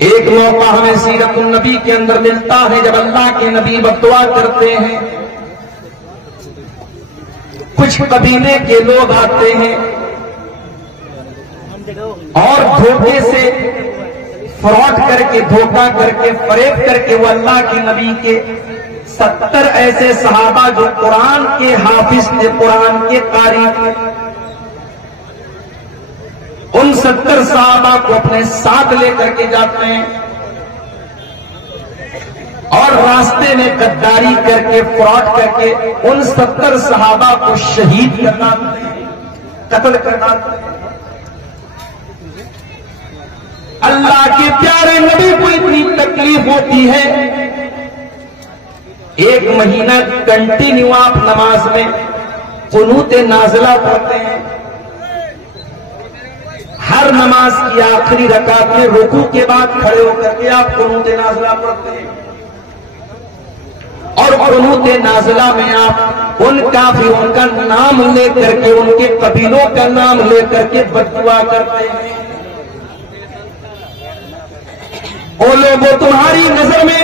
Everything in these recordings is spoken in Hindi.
एक मौका हमें सीरतुन नबी के अंदर मिलता है जब अल्लाह के नबी बद्दुआ करते हैं। कुछ कबीले के लोग आते हैं और धोखे से फ्रॉड करके, धोखा करके, फरेब करके वो अल्लाह के नबी के 70 ऐसे सहाबा जो कुरान के हाफिज थे, कुरान के कारी थे, उन 70 सहाबा को अपने साथ लेकर के जाते हैं और रास्ते में गद्दारी करके, फ्रॉड करके उन 70 सहाबा को शहीद करना, कत्ल करना। अल्लाह के प्यारे नबी को इतनी तकलीफ होती है, 1 महीना कंटिन्यू आप नमाज में कुनूत नाज़िला पढ़ते हैं। हर नमाज की आखिरी रकात में रुकू के बाद खड़े होकर के आप कुनूत नाज़िला पढ़ते हैं और कुनूत नाज़िला में आप उन काफिरों का नाम लेकर के, उनके कबीलों का नाम लेकर के बद्दुआ करते हैं। ओ लोगों, तुम्हारी नजर में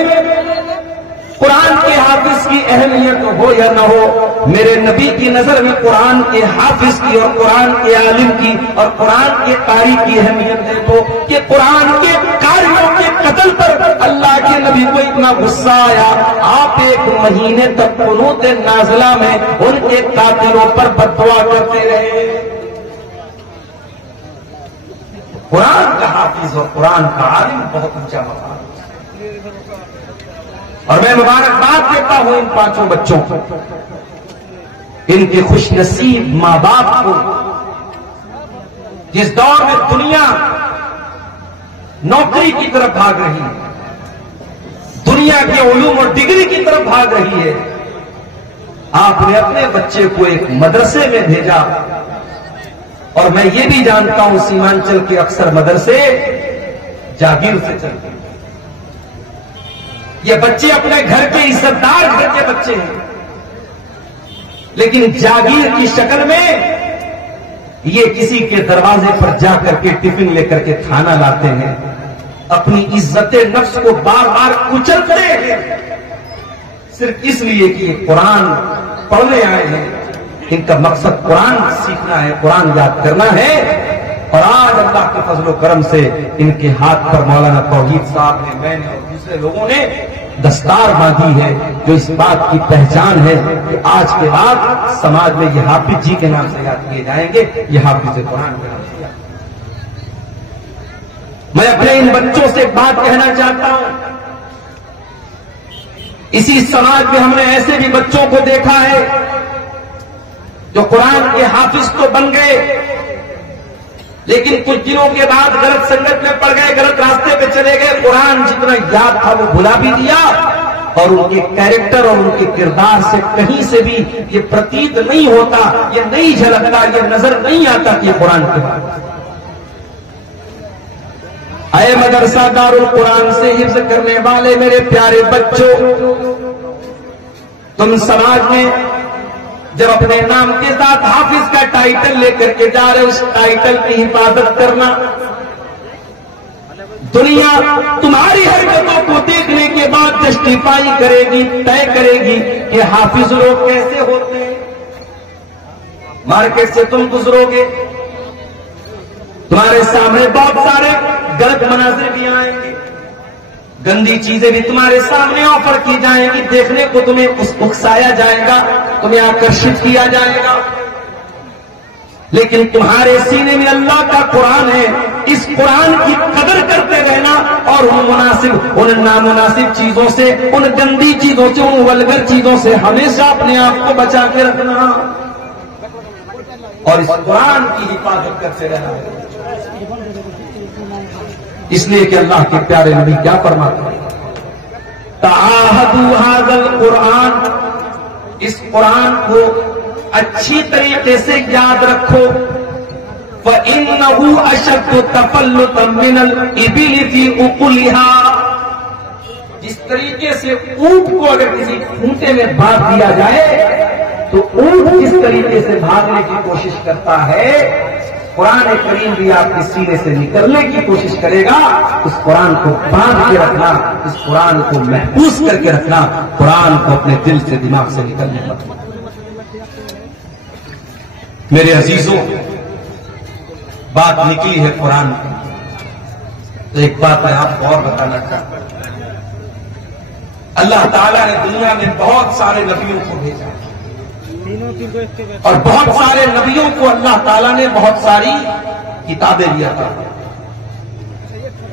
कुरान के हाफिज की अहमियत हो या न हो, मेरे नबी की नजर में कुरान के हाफिज की और कुरान के आलिम की और कुरान के कारी की अहमियत देखो कि कुरान के कारियों के कत्ल पर अल्लाह के नबी को इतना गुस्सा आया, आप 1 महीने तक कुनूत नाज़िला में उनके कातिलों पर बद्दुआ करते रहे। कुरान का हाफिज और कुरान का आलिम बहुत ऊंचा मकाम। और मैं मुबारकबाद देता हूं इन 5 बच्चों को, इनके खुशनसीब मां बाप को, जिस दौर में दुनिया नौकरी की तरफ भाग रही है, दुनिया के उलूम और डिग्री की तरफ भाग रही है, आपने अपने बच्चे को एक मदरसे में भेजा। और मैं ये भी जानता हूं सीमांचल के अक्सर मदरसे जागीर से चलते हैं। ये बच्चे अपने घर के इज्जतदार घर के बच्चे हैं, लेकिन जागीर की शक्ल में ये किसी के दरवाजे पर जाकर के टिफिन लेकर के खाना लाते हैं, अपनी इज्जत नफ्स को बार बार कुचलते हैं सिर्फ इसलिए कि ये कुरान पढ़ने आए हैं। इनका मकसद कुरान सीखना है, कुरान याद करना है। और आज अल्लाह के फजलो करम से इनके हाथ पर मौलाना तौहीद साहब ने, मैंने और दूसरे लोगों ने दस्तार बांधी है, जो इस बात की पहचान है कि आज के बाद समाज में ये हाफिज जी के नाम से याद किए जाएंगे, ये हाफिज कुरान के नाम से याद। मैं अपने इन बच्चों से एक बात कहना चाहता हूं, इसी समाज में हमने ऐसे भी बच्चों को देखा है जो कुरान के हाफिज तो बन गए, लेकिन कुछ दिनों के बाद गलत संगत में पड़ गए, गलत रास्ते पे चले गए, कुरान जितना याद था वो भुला भी दिया और उनके कैरेक्टर और उनके किरदार से कहीं से भी ये प्रतीत नहीं होता, ये नहीं झलकता, ये नजर नहीं आता कि कुरान के बाद। अय मदरसा दारुल कुरान से हिफ्ज करने वाले मेरे प्यारे बच्चों, तुम समाज में जब अपने नाम के साथ हाफिज का टाइटल लेकर के जा रहे, उस टाइटल की हिफाजत करना। दुनिया तुम्हारी हरकतों को देखने के बाद जस्टिफाई करेगी, तय करेगी कि हाफिज लोग कैसे होते हैं। मार्केट से तुम गुजरोगे, तुम्हारे सामने बहुत सारे गलत मनाजिर भी आएंगे, गंदी चीजें भी तुम्हारे सामने ऑफर की जाएंगी, देखने को तुम्हें उकसाया जाएगा, तुम्हें आकर्षित किया जाएगा, लेकिन तुम्हारे सीने में अल्लाह का कुरान है। इस कुरान की कदर करते रहना और उन नामुनासिब चीजों से, उन गंदी चीजों से, उन वल्गर चीजों से हमेशा अपने आप को बचा के रखना और इस कुरान की हिफाजत करते रहना। इसलिए कि अल्लाह के प्यारे नबी क्या फरमाते हैं, ताहदु हाज़ल कुरान, इस कुरान को अच्छी तरीके से याद रखो। फ़इन्नहु अशद्दु तफ़ल्लुतन मिनल इबिल फ़ी उक़ुलिहा, जिस तरीके से ऊंट को अगर किसी खूंटे में बांध दिया जाए तो ऊंट जिस तरीके से भागने की कोशिश करता है, कुरान करीम भी आपके सीने से निकलने की कोशिश करेगा। उस कुरान को बांध के रखना, इस कुरान को महफूज करके रखना, कुरान को अपने दिल से दिमाग से निकलने मत। मेरे अजीजों, बात निकली है कुरान की, तो एक बात मैं आपको और बताना चाहता हूं। अल्लाह ताला ने दुनिया में बहुत सारे नबियों को भेजा और बहुत सारे नबियों को अल्लाह ताला ने बहुत सारी किताबें दिया था।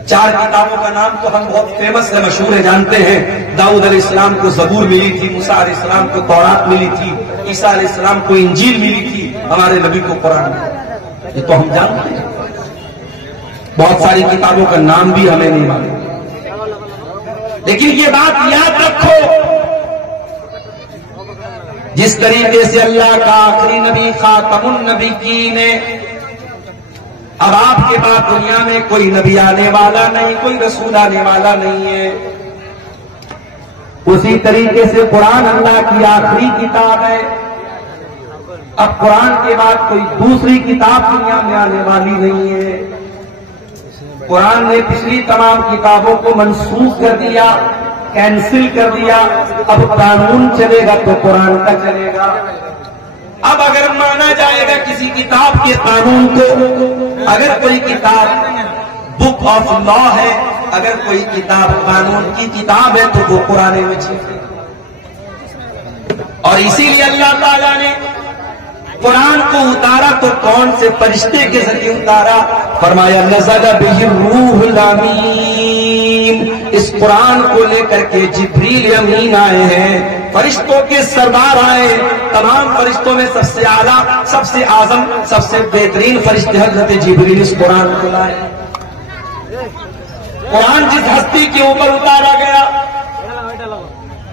4 किताबों का नाम तो हम बहुत फेमस है, मशहूर है, जानते हैं। दाऊद अलैहिस्सलाम को ज़बूर मिली थी, मूसा अलैहिस्सलाम को तौरात मिली थी, ईसा अलैहिस्सलाम को इंजील मिली थी, हमारे नबी को कुरान मिला। ये तो हम जानते हैं। बहुत सारी किताबों का नाम भी हमें नहीं मालूम, लेकिन ये बात याद रखो, जिस तरीके से अल्लाह का आखिरी नबी खातमुन नबीयीन ने, अब आपके बाद दुनिया में कोई नबी आने वाला नहीं, कोई रसूल आने वाला नहीं है। उसी तरीके से कुरान अल्लाह की आखिरी किताब है। अब कुरान के बाद कोई दूसरी किताब दुनिया में आने वाली नहीं है। कुरान ने पिछली तमाम किताबों को मनसूख कर दिया, कैंसिल कर दिया। अब कानून चलेगा तो कुरान का चलेगा। अब अगर माना जाएगा किसी किताब के कानून को, अगर कोई किताब बुक ऑफ लॉ है, अगर कोई किताब कानून की किताब है, तो वो कुरान में छेड़े। और इसीलिए अल्लाह ताला ने कुरान को उतारा तो कौन से फरिश्ते के जरिए उतारा? फरमाया नज़ल बिही रूहुल अमीन। इस कुरान को लेकर के जिब्रील अमीन आए हैं, फरिश्तों के सरदार आए। तमाम फरिश्तों में सबसे आला, सबसे आजम, सबसे बेहतरीन फरिश्ते हजरत जिब्रील इस कुरान को लाए। कुरान जिस हस्ती के ऊपर उतारा गया,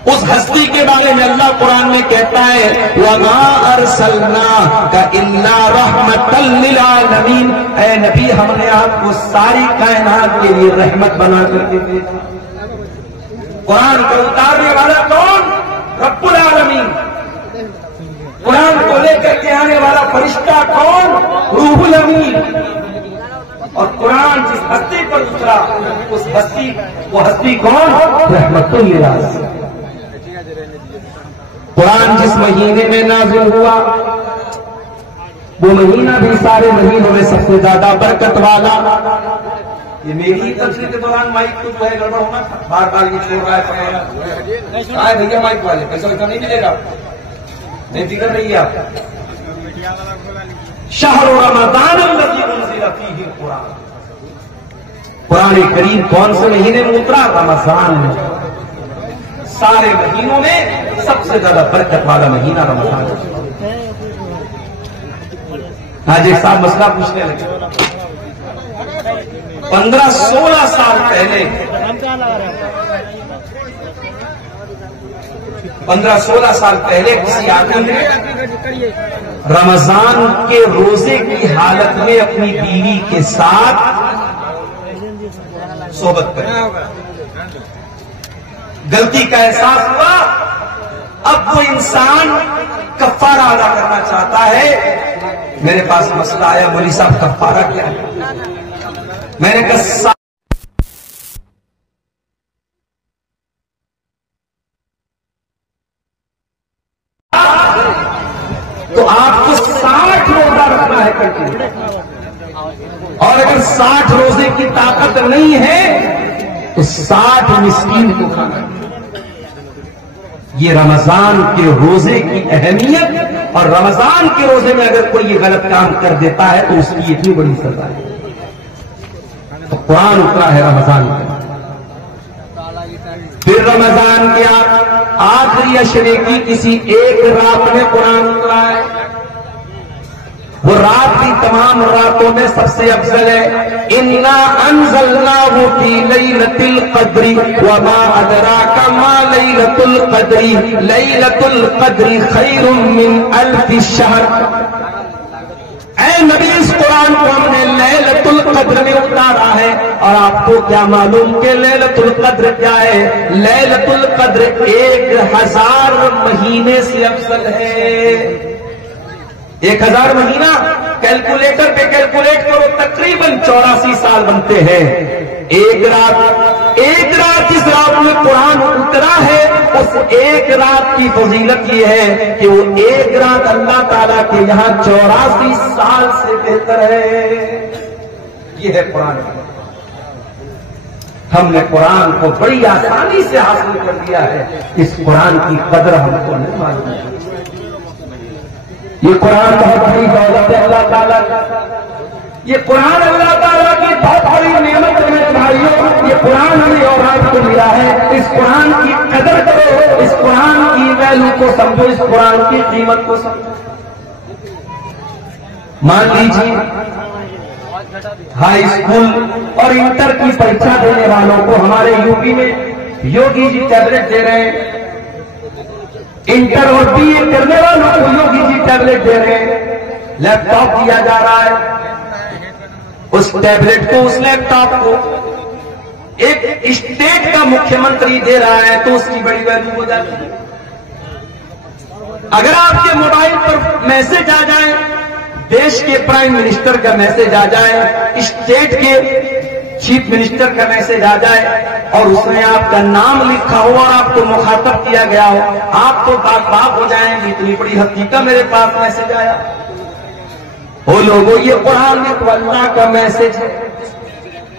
उस हस्ती के बारे में अल्लाह कुरान में कहता है, वमा अरसलनाका इल्ला रहमतल लिल आलमीन। ऐ नबी, हमने आपको सारी कायनात के लिए रहमत बना करके भेजा। कुरान को उतारने वाला कौन? रब्बुल आलमीन। कुरान को लेकर के आने वाला फरिश्ता कौन? रूहुल अमीन। और कुरान जिस हस्ती पर उतरा, उस हस्ती, वो हस्ती कौन? रहमतुल लिल आलमीन। कुरान जिस महीने में नाज़िल हुआ, वो महीना भी सारे महीनों में सबसे ज्यादा बरकत वाला। ये मेरी तफसीर के दौरान माइक को जो है गड़बड़ होना था, बार बार ये छोड़ रहा है। कहा है भैया माइक वाले, पैसा वैसा नहीं मिलेगा, नहीं फिक्र रही आप। शहर रमज़ान अल्लज़ी उन्ज़िला फ़ीही कुरान। कुरान करीम कौन से महीने में उतरा? रमज़ान में। सारे महीनों में सबसे ज्यादा बरकत वाला महीना रमज़ान है। आज एक साहब मसला पूछने लगे, 15-16 साल पहले, 15-16 साल पहले किसी आदमी ने रमजान के रोजे की हालत में अपनी बीवी के साथ सोबत करी। गलती का एहसास हुआ, अब वो इंसान कफ्फारा अदा करना चाहता है। मेरे पास मसला आया, मौलवी साहब कफ्फारा क्या है? मैंने कहा तो आपको 60 रोजा रखना है कंटिन्यू, और अगर 60 रोजे की ताकत नहीं है तो 60 मिस्कीन को खाना है। ये रमजान के रोजे की अहमियत, और रमजान के रोजे में अगर कोई ये गलत काम कर देता है तो उसकी इतनी बड़ी सजा है। तो कुरान उतरा है रमजान में, फिर रमजान के आखिरी अशरे की किसी एक रात में कुरान उतरा है। वो रात भी तमाम रातों में सबसे अफजल है। इन्ना अंज़लनाहु फी लैलतिल क़द्री वमा अदराका मा लैलतुल क़द्री लैलतुल क़द्री खैरुम मिन अल्फि शहर। ऐ नबी, इस कुरान को हमने लैलतुल क़द्र में उतारा है, और आपको क्या मालूम कि लैलतुल क़द्र क्या है? लैलतुल क़द्र 1000 महीने से अफजल है। 1000 महीना कैलकुलेटर पे कैलकुलेट करो, तकरीबन 84 साल बनते हैं। एक रात इस रात में कुरान उतरा है। उस एक रात की फजीलत ये है कि वो एक रात अल्लाह ताला के यहां 84 साल से बेहतर है। ये है कुरान। हमने कुरान को बड़ी आसानी से हासिल कर लिया है। इस कुरान की कदर हमको नहीं मालूम। ये कुरान बहुत बड़ी दौलत है अल्लाह ताला की। ये कुरान अल्लाह ताला की बहुत बड़ी नेमत है मेरे भाइयों। ये कुरान हमें और आपको मिला है। इस कुरान की कदर करो, इस कुरान की वैल्यू को समझो, इस कुरान की कीमत को समझो। मान लीजिए हाई स्कूल और इंटर की परीक्षा देने वालों को हमारे यूपी में योगी जी टैबलेट दे रहे हैं। इंटर और बीए करने वालों को योगी जी टैबलेट दे रहे हैं। लैपटॉप दिया जा रहा है। उस टैबलेट को, उस लैपटॉप को एक स्टेट का मुख्यमंत्री दे रहा है तो उसकी बड़ी वैल्यू हो जाती है। अगर आपके मोबाइल पर मैसेज आ जाए, देश के प्राइम मिनिस्टर का मैसेज आ जाए, स्टेट के चीफ मिनिस्टर का मैसेज आ जाए और उसमें आपका नाम लिखा हो और आपको मुखातब किया गया हो, आप तो बाग हो जाएंगे, इतनी बड़ी हकीकत मेरे पास मैसेज आया। ओ लोगों, ये कुरान में तो अल्लाह का मैसेज है।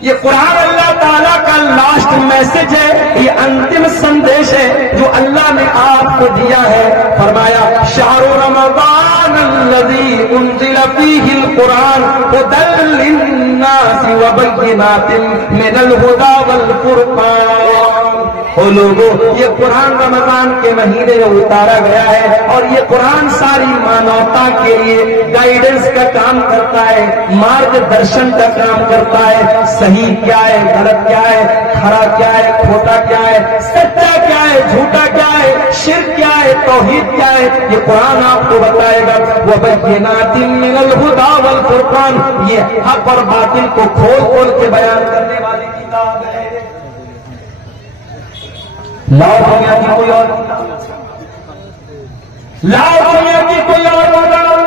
ये कुरान अल्लाह ताला का लास्ट मैसेज है। ये अंतिम संदेश है जो अल्लाह ने आपको दिया है। फरमाया शाहरु रमज़ान अल्लज़ी उन्ज़िला फ़ीहिल कुरान हुदल लिन्नासि व बय्यिनातिन मिनल हुदा वल फ़ुरक़ान। ओ लोगों, ये कुरान रमजान के महीने में उतारा गया है और ये कुरान सारी मानवता के लिए गाइडेंस का काम करता है, मार्गदर्शन का काम करता है। सही क्या है, गलत क्या है, खरा क्या है, खोटा क्या है, सच्चा क्या है, झूठा क्या है, शिर्क क्या है, तौहीद क्या है, ये कुरान आपको बताएगा। वो बय्यिनातिन मिनल हुदा वल फ़ुरक़ान, ये हक और बातिल को खोल खोल के बयान करने वाली किताब है। लाओ दुनिया की कोई और, लाओ दुनिया की कोई और बताओ।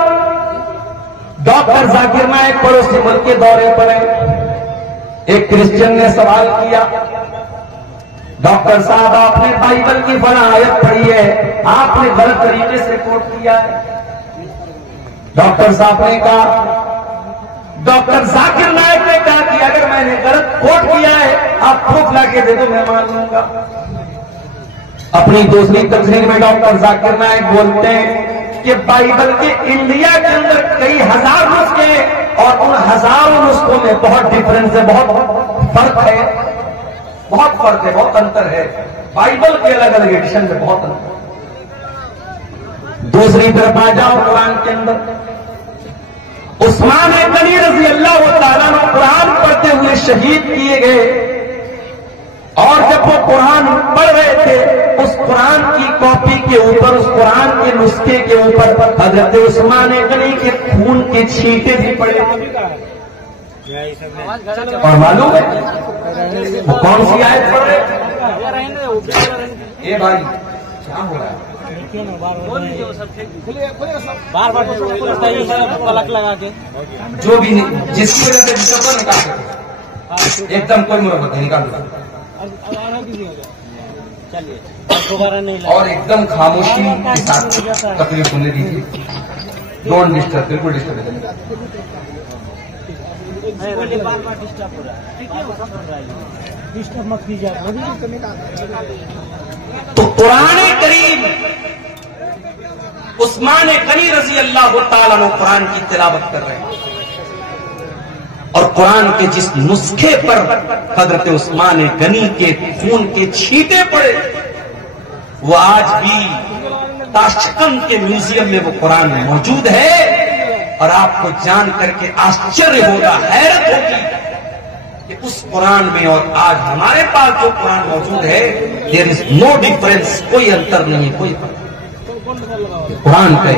डॉक्टर जाकिर नायक पड़ोसी मुल्क के दौरे पर है। एक क्रिश्चियन ने सवाल किया, डॉक्टर साहब आपने बाइबल की फला आयत पढ़ी है, आपने गलत तरीके से कोट किया है। डॉक्टर साहब ने कहा, डॉक्टर जाकिर नायक ने कहा कि अगर मैंने गलत कोट किया है आप प्रूफ लाके दे दो, मैं मान लूंगा। अपनी दूसरी तकरीर में डॉक्टर जाकिर नायक बोलते हैं कि बाइबल के इंडिया के अंदर कई हजार नुस्खे हैं और उन हजारों नुस्खों में बहुत डिफरेंस है, बहुत फर्क है, बहुत फर्क है, बहुत अंतर है। बाइबल के अलग अलग एडिशन में बहुत अंतर। दूसरी तरफ आ जाओ कुरान के अंदर, उस्मान गनी रज़ी अल्लाह तआला अन्हु कुरान पढ़ते हुए शहीद किए गए और जब वो कुरान पढ़ रहे थे उस कुरान की कॉपी के ऊपर, उस कुरान के नुस्खे के ऊपर हजरत उस्मान गनी के खून के छींटे भी पड़े। और मालूम है वो कौन सी आयत पढ़ रहे थे? ये भाई क्या हो रहा है? बार बार पलक लगा के जो भी जिसकी वजह से डिस्टर्बेंस निकाल एकदम कोई मुरब्बत नहीं निकाल दोबारा नहीं और एकदम खामोशी के साथ तकलीफ होने दीजिए। डोंट डिस्टर्ब, बिल्कुल डिस्टर्ब नहीं। डिस्टर्ब मत कीजिए। तो कुरान करीम उस्मान गनी रज़ी अल्लाह तआला अन्हु कुरान की तिलावत कर रहे हैं और कुरान के जिस नुस्खे पर हजरत उस्मान गनी के खून के छींटे पड़े वो आज भी ताशकंद के म्यूजियम में वो कुरान मौजूद है। और आपको जान करके आश्चर्य होगा, हैरत होगी कि उस कुरान में और आज हमारे पास जो कुरान मौजूद है देयर इज नो डिफरेंस, कोई अंतर नहीं है, कोई कुरान का